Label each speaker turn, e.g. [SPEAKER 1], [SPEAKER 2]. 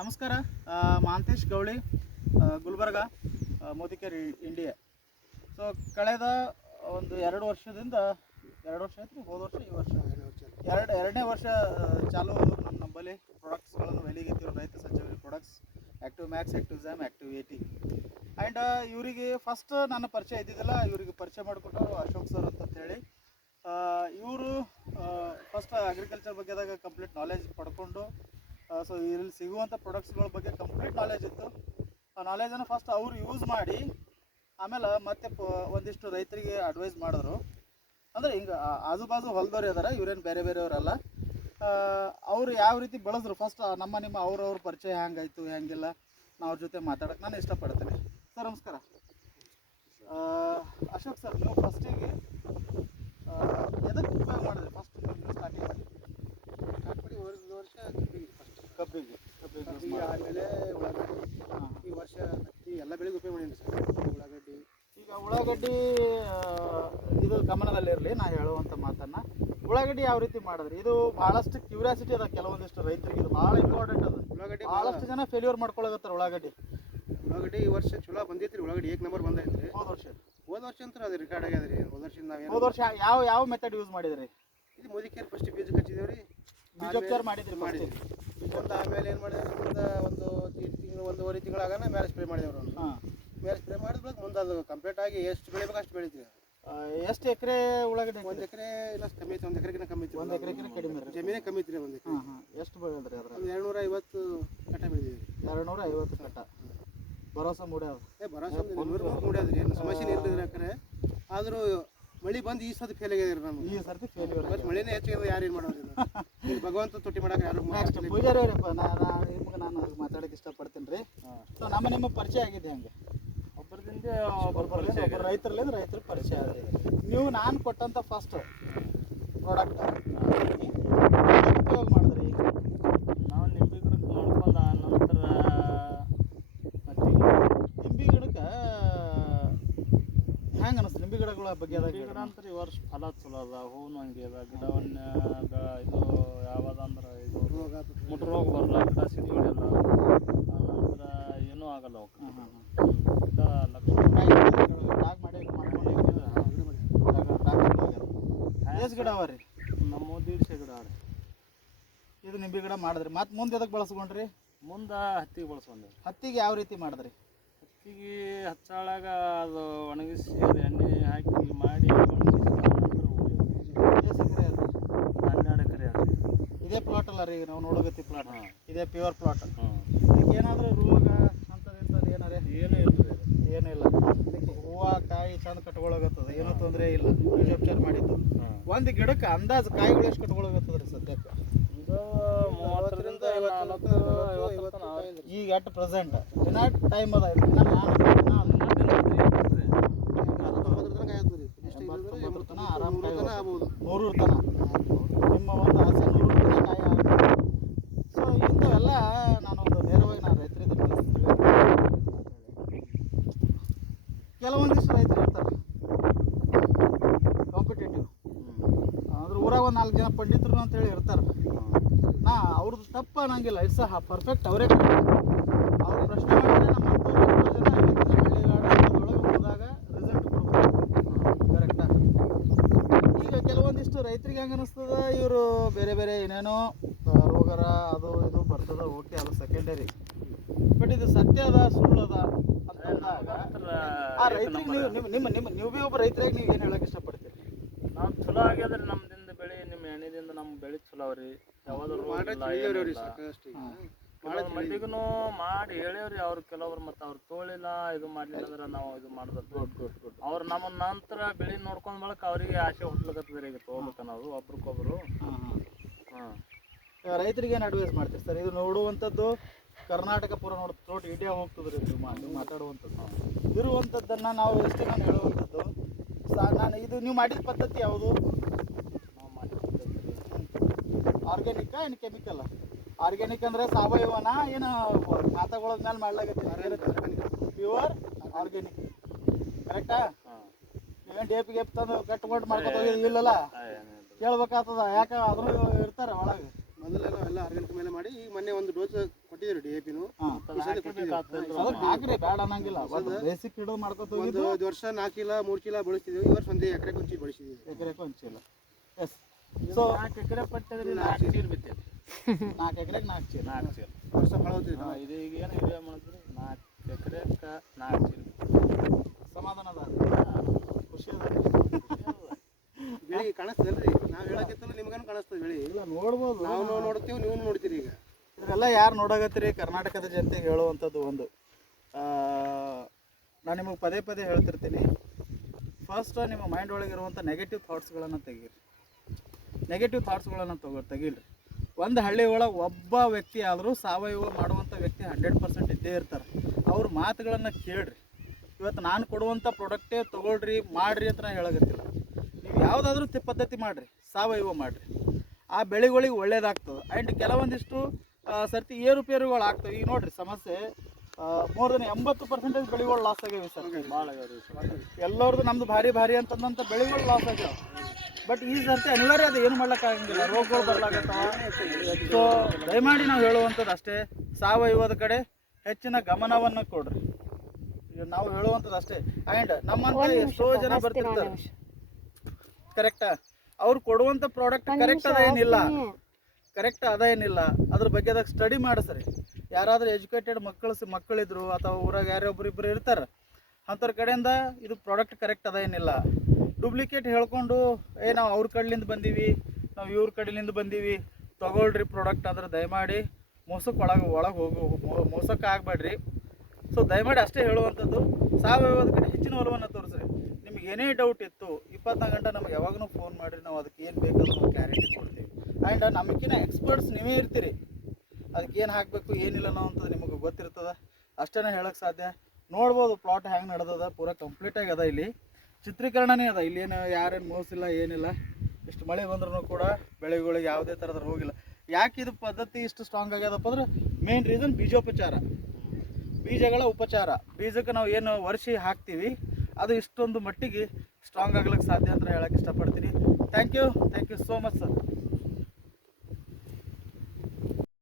[SPEAKER 1] ನಮಸ್ಕಾರ. ಮಾಂತೇಶ್ ಗೌಳಿ Gulbarga ಮೋದಿಕೇರಿ India so ಕಳೆದ ಒಂದು ಎರಡು ವರ್ಷದಿಂದ, ಎರಡು ವರ್ಷ ಆಯ್ತು, ಹೋದ ವರ್ಷ ಈ ವರ್ಷ. ಎರಡು, ಎರಡನೇ ವರ್ಷ ಚಾಲು ನಮ್ಮ ನಂಬಲ್ಲಿ. ಪ್ರಾಡಕ್ಟ್ಸ್ಗಳನ್ನು ವೆಲಿಗಿತ್ತೀವಿ ರೈತ ಸಜ್ಜವರಿ products active max active jam active eighty and ಇವರಿಗೆ ಫಸ್ಟ್ ನನ್ನ ಪರಿಚಯ ಇದ್ದಿದ್ದಿಲ್ಲ ಇವರಿಗೆ ಪರಿಚಯ ಮಾಡಿಕೊಟ್ಟರು ಅಶೋಕ್ ಸರ್ ಅಂತ ಹೇಳಿ ಇವರು ಫಸ್ಟ್ ಅಗ್ರಿಕಲ್ಚರ್ ಬಗ್ಗೆದಾಗ ಕಂಪ್ಲೀಟ್ ನಾಲೆಜ್ ಪಡ್ಕೊಂಡು ಸೊ ಇಲ್ಲಿ ಸಿಗುವಂಥ ಪ್ರಾಡಕ್ಟ್ಸ್ಗಳ ಬಗ್ಗೆ ಕಂಪ್ಲೀಟ್ ನಾಲೆಜ್ ಇತ್ತು. ಆ ನಾಲೆಜನ್ನು ಫಸ್ಟ್ ಅವರು ಯೂಸ್ ಮಾಡಿ, ಆಮೇಲೆ ಮತ್ತೆ ಒಂದಿಷ್ಟು ರೈತರಿಗೆ ಅಡ್ವೈಸ್ ಮಾಡಿದ್ರು. ಅಂದರೆ ಹಿಂಗೆ ಆಜು ಬಾಜು ಹೊಲದವ್ರು ಇದಾರೆ, ಇವ್ರೇನು ಬೇರೆ ಬೇರೆಯವರಲ್ಲ. ಅವರು ಯಾವ ರೀತಿ ಬೆಳೆದ್ರು ಫಸ್ಟ್ ನಮ್ಮ ನಿಮ್ಮ ಅವ್ರವ್ರ ಪರಿಚಯ ಹೆಂಗಾಯ್ತು, ಹೆಂಗಿಲ್ಲ ನಾ ಅವ್ರ ಜೊತೆ ಮಾತಾಡೋಕೆ ನಾನು ಇಷ್ಟಪಡ್ತೇನೆ. ಸರ್ ನಮಸ್ಕಾರ. ಅಶೋಕ್ ಸರ್ ನೀವು ಫಸ್ಟಿಗೆ ಎದಕ್ಕೆ ಉಪಯೋಗ ಮಾಡಿದ್ರಿ? ಫಸ್ಟ್ ನೀವು ಸ್ಟಾರ್ಟಿಂಗ್ ಮಾಡಿ
[SPEAKER 2] ಕಾಟ್ಪಡಿ ವರ್ಷದ ವರ್ಷ ಕಬ್ಬಿಗೆ ಫಸ್ಟ್
[SPEAKER 1] ಕಬ್ಬಿಗೆ ಕಬ್ಬಿಗೆ
[SPEAKER 2] ಆಮೇಲೆ ಉಳ್ಳಾಗಡ್ಡಿ. ಈ ವರ್ಷ ಹತ್ತಿ ಎಲ್ಲ ಬೆಳೆಗೆ ಉಪಯೋಗ ಮಾಡೀನಿ ಸರ್. ಉಳ್ಳಾಗಡ್ಡಿ.
[SPEAKER 1] ಈಗ ಉಳ್ಳಾಗಡ್ಡಿ ಇದು ಗಮನದಲ್ಲಿರಲಿ ನಾ ಹೇಳುವಂಥ ಮಾತನ್ನ. ಉಳ್ಳಾಗಡ್ಡಿ ಯಾವ ರೀತಿ ಮಾಡಿದ್ರಿ? ಇದು ಬಹಳಷ್ಟು ಕ್ಯೂರಿಯಾಸಿಟಿ ಅದ ಕೆಲವೊಂದಿಷ್ಟು ರೈತರಿಗೆ. ಇದು ಭಾಳ ಇಂಪಾರ್ಟೆಂಟ್ ಅದ.
[SPEAKER 2] ಉಳ್ಳಾಗಡ್ಡಿ
[SPEAKER 1] ಬಹಳಷ್ಟು ಜನ ಫೇಲ್ಯೂರ್ ಮಾಡ್ಕೊಳಗತ್ತಾರ ಉಳ್ಳಾಗಡ್ಡಿ.
[SPEAKER 2] ಉಳ್ಳಾಗಡ್ಡಿ ಈ ವರ್ಷ ಚಲೋ ಬಂದೈತ್ರಿ. ಉಳ್ಳಾಗಡ್ಡಿ ಏಕ್ ನಂಬರ್ ಬಂದೈತ್ರಿ.
[SPEAKER 1] ಹೋದ ವರ್ಷ.
[SPEAKER 2] ಹೋದ ವರ್ಷ ಅಂತ ಅದು ರೆಕಾರ್ಡ್ ಆಗ್ಯದ್ರಿ. ಹೋದ ವರ್ಷ ನಾವು
[SPEAKER 1] ಹೋದ ವರ್ಷ ಯಾವ ಯಾವ ಮೆಥಡ್ ಯೂಸ್ ಮಾಡಿದ್ರಿ?
[SPEAKER 2] ಇದು ಮೋದಿಕೇರ್ ಫಸ್ಟ್ ಬೀಜ ಹಚ್ಚಿದೇವ್ರಿ
[SPEAKER 1] ಬೀಜೋಪಚಾರ ಮಾಡಿದ್ರಿ ಮಾಡಿದ್ರಿ
[SPEAKER 2] ಒಂದು ಆಮೇಲೆ ಏನು ಮಾಡಿದ್ರು ಮುಂದೆ ಒಂದು ತಿಂಗಳು ಒಂದೂವರೆ ತಿಂಗಳಾಗನ ಮೇಲೆ ಸ್ಪ್ರೇ ಮಾಡಿದೆವು
[SPEAKER 1] ಹಾಂ.
[SPEAKER 2] ಮೇಲೆ ಸ್ಪ್ರೇ ಮಾಡಿದ ಬಳಿಕ ಮುಂದೆ ಅದು ಕಂಪ್ಲೀಟ್ ಆಗಿ ಎಷ್ಟು ಬೆಳಿಬೇಕು ಅಷ್ಟು ಬೆಳಿತೀವಿ.
[SPEAKER 1] ಎಷ್ಟು ಎಕರೆ ಉಳ್ಳಾಗಡ್ಡಿ
[SPEAKER 2] ಒಂದು ಎಕರೆ ಇಲ್ಲ ಕಮ್ಮಿ ಐತಿ ಒಂದು ಎಕರೆಗಿನ ಕಮ್ಮಿ ಐತಿ
[SPEAKER 1] ಒಂದು ಎಕರೆಗಿನ ಕಡಿಮೆ
[SPEAKER 2] ಜಮೀನೇ ಕಮ್ಮಿ ಐತ್ರಿ ಒಂದು ಎಕರೆ.
[SPEAKER 1] ಹಾಂ ಹಾಂ. ಎಷ್ಟು ಬೆಳೆದ್ರಿ ಅದ್ರ
[SPEAKER 2] ಒಂದು ಎರಡ್ನೂರ ಐವತ್ತು ಕಟ್ಟ ಬೆಳೆದಿವಿ
[SPEAKER 1] ಎರಡು ನೂರ ಐವತ್ತು ಕಟ್ಟ. ಭರೋಸಾ ಮೂಡ್ಯಾವ
[SPEAKER 2] ಏ ಭರೋಸಾ ಮೂಡ್ಯಾದ್ರಿ ಏನು ಸಮಸ್ಯೆ ಇಲ್ದಿದ್ರೆ ಯಾಕಂದ್ರೆ ಆದರೂ ಮಳಿ ಬಂದು ಈ ಸತಿ ಫೇಲ್ ಆಗಿದೆ ನಮ್ಗೆ
[SPEAKER 1] ಈ ಸರ್ತಿ ಫೇಲ್
[SPEAKER 2] ಇವತ್ತು ಮಳಿನೇ ಹೆಚ್ಚಾಗಿದೆ ಯಾರು ಏನು ಮಾಡೋದಿಲ್ಲ? ಈಗ ಭಗವಂತ ತೊಟ್ಟಿ ಮಾಡಕ್ಕೆ ಯಾರು
[SPEAKER 1] ನೆಕ್ಸ್ಟ್ ಪೂಜಾರಿ ಅವರಪ್ಪ ನಾನು ನಿಮ್ಗೆ ನಾನು ಮಾತಾಡೋಕೆ ಇಷ್ಟಪಡ್ತೀನಿ ರೀ. ಸೊ ನಮ್ಮ ನಿಮ್ಮ ಪರಿಚಯ ಆಗಿದೆ ಹಂಗೆ?
[SPEAKER 3] ಒಬ್ಬರದಿಂದ
[SPEAKER 1] ಒಬ್ಬರು ರೈತರಲ್ಲಿಂದ ರೈತರ ಪರಿಚಯ ಆಗಿದೆ. ನೀವು ನಾನು ಕೊಟ್ಟಂಥ ಫಸ್ಟ್ ಪ್ರಾಡಕ್ಟ್ ಉಪಯೋಗ ಮಾಡಿದ್ರಿ
[SPEAKER 3] ನಾವು ನಿಂಬೆ ಗಿಡಕ್ಕೆ ಮಾಡ್ಕೊಂಡ ನಂತರ ಮತ್ತೆ
[SPEAKER 1] ನಿಂಬೆ ಗಿಡಕ್ಕೆ ಹೆಂಗೆ ಅನಿಸ್ತು ನಿಂಬೆ ಗಿಡಗಳ ಬಗ್ಗೆ
[SPEAKER 3] ಅದ ಗಿಡ ಅಂತ ಈ ವರ್ಷ ಫಲ ಚಲೋ ಅದ ಹೂವು ಹಂಗೆ ಅದ ಗಿಡವನ್ನ ಇದು ಯಾವಾಗ ಯಾವ್ದಂದ್ರೆ ಇದು ಮುಟ್ಟ ರೋಗ ಬರಲ್ಲ ಗಿಡ ಸಿಡಿ ಹೊಡೆಯಲ್ಲ ನಂತರ ಏನೂ ಆಗಲ್ಲ ಅವಕ್ಕೆ. ಗಿಡ
[SPEAKER 1] ಮಾಡಿ ಎಷ್ಟು ಗಿಡ ಅವ ರೀ?
[SPEAKER 3] ನಮ್ಮ ದೀಡ್ಸೆ ಗಿಡ ರೀ.
[SPEAKER 1] ಇದು ನಿಂಬೆ ಗಿಡ ಮಾಡಿದ್ರಿ. ಮತ್ತೆ ಮುಂದೆ ಎದಕ್ಕೆ ಬಳಸ್ಕೊಂಡ್ರಿ?
[SPEAKER 3] ಮುಂದೆ ಹತ್ತಿಗೆ ಬಳಸ್ಕೊಂಡ್ರಿ
[SPEAKER 1] ಹತ್ತಿಗೆ ಯಾವ ರೀತಿ ಮಾಡಿದ್ರಿ?
[SPEAKER 3] ಹತ್ತಿಗೆ ಹಚ್ಚಾಳಾಗ ಅದು ಒಣಗಿಸಿ ಅದು ಎಣ್ಣೆ ಹಾಕಿ ಮಾಡಿ
[SPEAKER 1] ಎಕರೆ ಅದು
[SPEAKER 3] ಹನ್ನೆರಡು ಎಕರೆ
[SPEAKER 1] ಇದೇ ಪ್ಲಾಟ್ ಅಲ್ಲ ರೀ ನಾವು ನೋಡೋಗತ್ತಿ ಪ್ಲಾಟ್ ಇದೇ ಪ್ಯೂರ್ ಪ್ಲಾಟ್ ಇದಕ್ಕೆ ಏನಾದರೂ ರೋಗ ಅಂಥದ್ದು ಏನಾರ?
[SPEAKER 3] ಏನೂ ಇರ್ತದೆ
[SPEAKER 1] ಏನಿಲ್ಲ ಇದಕ್ಕೆ ಹೂವು ಕಾಯಿ ಚಂದ ಕಟ್ಕೊಳಗತ್ತದ ಏನೂ ತೊಂದರೆ ಇಲ್ಲ. ಬೀಜೋಪಚಾರ ಮಾಡಿದ್ದು. ಒಂದು ಗಿಡಕ್ಕೆ ಅಂದಾಜು ಕಾಯಿಗಳು ಎಷ್ಟು ಕಟ್ಕೊಳಗತ್ತದ ರೀ ಸದ್ಯಕ್ಕೆ?
[SPEAKER 3] ಮೂವತ್ತರಿಂದ ನಲವತ್ತು ಐವತ್ತು.
[SPEAKER 1] ಈಗ ಅಟ್ ಪ್ರೆಸೆಂಟ್ ದಿನ ಟೈಮ್ ಅದ. ಇದು. ಇನ್ನ ನಾನು- ನಾನು
[SPEAKER 2] ತೊಂಬತ್ತರ ತನಕ ಆಯ್ತು ರೀ ಇಷ್ಟು
[SPEAKER 1] ಎಂಬತ್ತು,
[SPEAKER 2] ಇಲ್ಲಿದ್ರೆ
[SPEAKER 1] ತೊಂಬತ್ತರ ತನಕ
[SPEAKER 2] ಎಂಬತ್ತು,
[SPEAKER 1] ಆರಾಮ್
[SPEAKER 2] ನೂರು
[SPEAKER 1] ಕಾಯಿ ನೂರು ತನ ನಿಮ್ಮ ಒಂದು ಆಸೆ ನೂರು ತನ ಕಾಯಿ ಸೊ ಇಂಥವೆಲ್ಲ ನಾನೊಂದು ನೇರವಾಗಿ ನಾನು ರೈತರಿಂದ ಕೆಲವೊಂದಿಷ್ಟು ರೈತರು ಇರ್ತಾರೆ. ಕಾಂಪಿಟೇಟಿವ್ ಅಂದ್ರೆ ಊರಾಗ ಒಂದು ನಾಲ್ಕು ಜನ ಪಂಡಿತರು ಅಂತೇಳಿ ಇರ್ತಾರೆ. ನಾ ಅವ್ರದ್ದು ತಪ್ಪ ಅನ್ನಂಗಿಲ್ಲ. ಇಟ್ಸ್ ಪರ್ಫೆಕ್ಟ್ ಅವರೇ ಅವ್ರ ಪ್ರಶ್ನೆ ಮಾಡಿದ್ರೆ ನಮ್ಮ ಹಳ್ಳಿಗಾಡೊಳಗೆ ಹೋದಾಗ ರಿಸಲ್ಟ್ ಕೊಡ್ಬೇಕು ಕರೆಕ್ಟಾ ಈಗ ಕೆಲವೊಂದಿಷ್ಟು ರೈತರಿಗೆ ಹೆಂಗೆ ಅನಿಸ್ತದ ಇವರು ಬೇರೆ ಬೇರೆ ಏನೇನೋ ರೋಗರ ಅದು ಇದು ಬರ್ತದ ಓಕೆ ಅದು ಸೆಕೆಂಡರಿ ಬಟ್ ಇದು ಸತ್ಯ ಅದ ಸುಳ್ಳು ಅದ ರೈತರಿಗೆ ನೀವು ನಿಮ್ಮ ನಿಮ್ಮ ನಿಮ್ಮ ನೀವು ಭೀ ಒಬ್ಬ ರೈತರಾಗಿ ನೀವು ಏನು ಹೇಳಕ್ಕೆ ಇಷ್ಟಪಡ್ತೀರಿ?
[SPEAKER 3] ನಾವು ಚಲೋ ಆಗ್ಯದ್ರಿ ನಮ್ದಿಂದ ಬೆಳೆ ನಿಮ್ಮ ಎಣ್ಣೆದಿಂದ ನಮ್ಮ ಬೆಳೆ ಚಲೋ ಅವ್ರಿ. ಯಾವ್ದು ರೋಗ
[SPEAKER 2] ಮಾಡಿ
[SPEAKER 3] ಹೇಳಿವ್ರಿ ಅವ್ರು ಕೆಲವ್ರು ಮತ್ತೆ ಅವ್ರು ತೋಳಿಲ್ಲ ಇದು ಮಾಡ್ಲಿಲ್ಲ ಅಂದ್ರೆ ನಾವು ಇದು ಮಾಡ್ಬೇಕು ಅವ್ರು ನಮ್ಮ ನಂತರ ಬೆಳಿ ನೋಡ್ಕೊಂಡ್ ಬಳಕ ಅವರಿಗೆ ಆಸೆ ಹುಟ್ಲಕತ್ತದ್ರಿ ಈಗ ತಗೋಬೇಕ ನಾವು ಒಬ್ರಿಗೊಬ್ರು ಹಾಂ
[SPEAKER 1] ರೈತರಿಗೆ ಏನು ಅಡ್ವೈಸ್ ಮಾಡ್ತೀರಿ ಸರ್? ಇದು ನೋಡುವಂಥದ್ದು ಕರ್ನಾಟಕ ಪೂರ ನೋಡ್ ತೋಟ ಇಂಡಿಯಾ ಹೋಗ್ತದ್ರಿ ನೀವು ಮಾತಾಡುವಂಥದ್ದು. ಇರುವಂಥದ್ದನ್ನು ನಾವು ಎಷ್ಟು ನಾನು ಹೇಳುವಂಥದ್ದು? ನಾನು ಇದು ನೀವು ಮಾಡಿದ ಪದ್ಧತಿ ಯಾವುದು? ಆರ್ಗ್ಯಾನಿಕ್ ಏನು ಕೆಮಿಕಲ್ ಆರ್ಗ್ಯಾನಿಕ್ ಅಂದ್ರೆ ಸಾವಯವನ ಏನು ಖಾತಾಗಳ ಮೇಲೆ ಮಾಡ್ಲಾಗತ್ತೆ ಪ್ಯೂರ್ ಆರ್ಗ್ಯಾನಿಕ್ ಕರೆಕ್ಟಾ ನೀವೇನು ಡೇಪ್ ಗೇಪ್ ತಂದು ಕಟ್ಕೊಂಡು ಮಾಡ್ಕೊತ ಹೋಗಿದ್ದು ಇಲ್ಲಲ್ಲ? ಕೇಳ್ಬೇಕಾಗ್ತದ ಯಾಕ ಅದ್ರ ಇರ್ತಾರೆ ಒಳಗೆ.
[SPEAKER 2] ಮೊದಲೆಲ್ಲ ಎಲ್ಲ ಆರ್ಗ್ಯಾನಿಕ್ ಮೇಲೆ ಮಾಡಿ ಈಗ ಮೊನ್ನೆ ಒಂದು ಡೋಸ್ ಕೊಟ್ಟಿದ್ರು ಡಿ ಎ ಪಿನು
[SPEAKER 1] ಹಾಕ್ರಿ ಬೇಡ ಅನ್ನಂಗಿಲ್ಲ. ಬೇಸಿಕ್ ಹಿಡಿದು ಮಾಡ್ಕೊತ
[SPEAKER 2] ಒಂದು ಒಂದು ವರ್ಷ ನಾಲ್ಕು ಕಿಲ ಮೂರು ಕಿಲ ಬಳಸ್ತಿದ್ದೀವಿ. ಈ ವರ್ಷ ಒಂದು ಎಕರೆ ಕುಂಚಿ ಬೆಳೆಸಿದ್ದೀವಿ
[SPEAKER 1] ಎಕರೆ ಒಂದು ಇಲ್ಲ ಎಸ್ ಸೊ
[SPEAKER 3] ನಾಲ್ಕು ಎಕರೆ ಪಟ್ಟದ್ರೆ ನಾಲ್ಕು ನೀರು
[SPEAKER 1] ನಾಲ್ಕು ಎಕರೆಗೆ ನಾಲ್ಕು ಚೀಲ.
[SPEAKER 3] ನಾಲ್ಕು ಚೀಲ.
[SPEAKER 2] ವರ್ಷ ಹೋಗ್ತಿದ್ವಿ
[SPEAKER 3] ಇದು ಈಗ ಏನು ಯೂರಿಯಾ ಮಾಡಿದ್ರಿ? ನಾಲ್ಕು ಎಕರೆಗೆ ನಾಲ್ಕು ಚೀಲ.
[SPEAKER 1] ಸಮಾಧಾನ ಅದ ಖುಷಿ ಅದ
[SPEAKER 2] ಬೆಳಿ ಕಾಣಿಸ್ತದಲ್ರಿ ನಾವು ಹೇಳಕ್ಕಿತ್ತಲ್ಲ ನಿಮ್ಗೇನು ಕಾಣಿಸ್ತದೆ ಬೆಳಿ?
[SPEAKER 1] ಇಲ್ಲ ನೋಡ್ಬೋದು.
[SPEAKER 2] ನಾವು ನೋಡ್ತೀವಿ ನೀವು ನೋಡ್ತೀರಿ ಈಗ.
[SPEAKER 1] ಇದೆಲ್ಲ ಯಾರು ನೋಡಾಕತ್ತೀರಿ? ಕರ್ನಾಟಕದ ಜನತೆಗೆ ಹೇಳುವಂಥದ್ದು ಒಂದು. ನಾನು ನಿಮಗೆ ಪದೇ ಪದೇ ಹೇಳ್ತಿರ್ತೀನಿ. ಫಸ್ಟ್ ನಿಮ್ಮ ಮೈಂಡ್ ಒಳಗೆ ಇರುವಂಥ ನೆಗೆಟಿವ್ ಥಾಟ್ಸ್ಗಳನ್ನು ತೆಗೀರಿ. ನೆಗೆಟಿವ್ ಥಾಟ್ಸ್ಗಳನ್ನು ತಗೋ ತೆಗೀರಿ ಒಂದು ಹಳ್ಳಿ ಒಳಗೆ ಒಬ್ಬ ವ್ಯಕ್ತಿ ಆದರೂ ಸಾವಯವ ಮಾಡುವಂಥ ವ್ಯಕ್ತಿ ಹಂಡ್ರೆಡ್ ಪರ್ಸೆಂಟ್ ಇದ್ದೇ ಇರ್ತಾರೆ. ಅವ್ರ ಮಾತುಗಳನ್ನು ಕೇಳ್ರಿ. ಇವತ್ತು ನಾನು ಕೊಡುವಂಥ ಪ್ರಾಡಕ್ಟೇ ತೊಗೊಳ್ರಿ, ಮಾಡ್ರಿ ಅಂತ ನಾನು ಹೇಳಕತ್ತಿಲ್ಲ. ನೀವು ಯಾವುದಾದ್ರೂ ಪದ್ಧತಿ ಮಾಡಿರಿ, ಸಾವಯವ ಮಾಡಿರಿ. ಆ ಬೆಳೆಗಳಿಗೆ ಒಳ್ಳೇದಾಗ್ತದೆ. ಆ್ಯಂಡ್ ಕೆಲವೊಂದಿಷ್ಟು ಸರ್ತಿ ಏರುಪೇರುಗಳು ಆಗ್ತವೆ. ಈಗ ನೋಡಿರಿ ಸಮಸ್ಯೆ ಮೋರ್ ದನ್ ಎಂಬತ್ತು ಪರ್ಸೆಂಟೇಜ್ ಬೆಳೆಗಳು ಲಾಸ್ ಆಗ್ಯಾವೆ ಸರ್. ಎಲ್ಲರದು ನಮ್ದು ಭಾರಿ ಭಾರಿ ಅಂತಂದಂತ ಬೆಳೆಗಳು ಲಾಸ್ ಆಗ್ಯಾವ ಬಟ್ ಈ ಸರ್ತಿ ಅನಿವಾರ್ಯ ಅದು ಏನು ಮಾಡ್ಲಿಕ್ಕಾಗಂಗಿಲ್ಲ ರೋಗಗಳು ಬರ್ಲಾಗತ್ತ? ಸೊ ದಯಮಾಡಿ ನಾವು ಹೇಳುವಂಥದ್ದು ಅಷ್ಟೇ. ಸಾವಯವದ ಕಡೆ ಹೆಚ್ಚಿನ ಗಮನವನ್ನು ಕೊಡ್ರಿ. ನಾವು ಹೇಳುವಂಥದ್ದು ಅಷ್ಟೇ. ಆ್ಯಂಡ್ ನಮ್ಮಂತ ಎಷ್ಟೋ ಜನ ಬರ್ತಿರ್ತಾರೆ. ಕರೆಕ್ಟಾ ಅವ್ರು ಕೊಡುವಂಥ ಪ್ರಾಡಕ್ಟ್ ಕರೆಕ್ಟ್ ಅದ ಏನಿಲ್ಲ. ಕರೆಕ್ಟ್ ಅದ ಏನಿಲ್ಲ. ಅದ್ರ ಬಗ್ಗೆದಾಗ ಸ್ಟಡಿ ಮಾಡಿಸ್ರಿ ಯಾರಾದ್ರೂ ಎಜುಕೇಟೆಡ್ ಮಕ್ಕಳು ಮಕ್ಕಳಿದ್ರು ಅಥವಾ ಊರಾಗ ಯಾರೋ ಒಬ್ಬರಿಬ್ಬರು ಇರ್ತಾರೆ, ಅಂಥವ್ರ ಕಡೆಯಿಂದ ಇದು ಪ್ರಾಡಕ್ಟ್ ಕರೆಕ್ಟ್ ಅದ ಏನಿಲ್ಲ. ಡೂಪ್ಲಿಕೇಟ್ ಹೇಳ್ಕೊಂಡು, ಏ, ನಾವು ಅವ್ರ ಕಡ್ಲಿಂದ ಬಂದೀವಿ, ನಾವು ಇವ್ರ ಕಡೆಲಿಂದ ಬಂದೀವಿ, ತಗೊಳ್ರಿ ಪ್ರಾಡಕ್ಟ್ ಅಂದ್ರೆ ದಯಮಾಡಿ ಮೋಸಕ್ಕೆ ಒಳಗೆ ಒಳಗೆ ಹೋಗು ಮೋಸಕ್ಕೆ ಆಗಬೇಡ್ರಿ. ಸೊ ದಯಮಾಡಿ ಅಷ್ಟೇ ಹೇಳುವಂಥದ್ದು. ಸಾವಯವದ ಕಡೆ ಹೆಚ್ಚಿನ ಒಲವನ್ನು ತೋರಿಸ್ರಿ. ನಿಮ್ಗೆ ಏನೇ ಡೌಟ್ ಇತ್ತು ಇಪ್ಪತ್ನಾಲ್ಕು ಗಂಟೆ ನಮ್ಗೆ ಯಾವಾಗಲೂ ಫೋನ್ ಮಾಡಿರಿ, ನಾವು ಅದಕ್ಕೆ ಏನು ಬೇಕಾದ್ರೂ ಕ್ಲಾರಿಟಿ ಕೊಡ್ತೀವಿ. ಆ್ಯಂಡ್ ನಮಗಿನ್ನ ಎಕ್ಸ್ಪರ್ಟ್ಸ್ ನೀವೇ ಇರ್ತೀರಿ. ಅದಕ್ಕೆ ಏನು ಹಾಕಬೇಕು, ಏನಿಲ್ಲ ಅನ್ನೋವಂಥದ್ದು ನಿಮಗೆ ಗೊತ್ತಿರ್ತದೆ. ಅಷ್ಟೇ ಹೇಳಕ್ಕೆ ಸಾಧ್ಯ. ನೋಡ್ಬೋದು ಪ್ಲಾಟ್ ಹೆಂಗೆ ನಡೆದದ, ಪೂರ ಕಂಪ್ಲೀಟಾಗಿ ಅದ ಇಲ್ಲಿ. ಚಿತ್ರೀಕರಣನೇ ಅದ ಇಲ್ಲೇನು ಯಾರೇನು ಮೋಸಿಲ್ಲ ಏನಿಲ್ಲ. ಇಷ್ಟು ಮಳೆ ಬಂದ್ರೂ ಕೂಡ ಬೆಳೆಗಳಿಗೆ ಯಾವುದೇ ಥರದ ರೋಗಿಲ್ಲ ಯಾಕೆ ಇದು ಪದ್ಧತಿ ಇಷ್ಟು ಸ್ಟ್ರಾಂಗ್ ಆಗ್ಯದಪ್ಪ ಅಂದ್ರೆ ಮೇನ್ ರೀಸನ್ ಬೀಜೋಪಚಾರ. ಬೀಜಗಳ ಉಪಚಾರ. ಬೀಜಕ್ಕೆ ನಾವು ಏನು ವರ್ಷಿ ಹಾಕ್ತೀವಿ, ಅದು ಇಷ್ಟೊಂದು ಮಟ್ಟಿಗೆ ಸ್ಟ್ರಾಂಗ್ ಆಗ್ಲಿಕ್ಕೆ ಸಾಧ್ಯ ಅಂತ ಹೇಳಕ್ಕೆ ಇಷ್ಟಪಡ್ತೀನಿ. Thank you thank you so much sir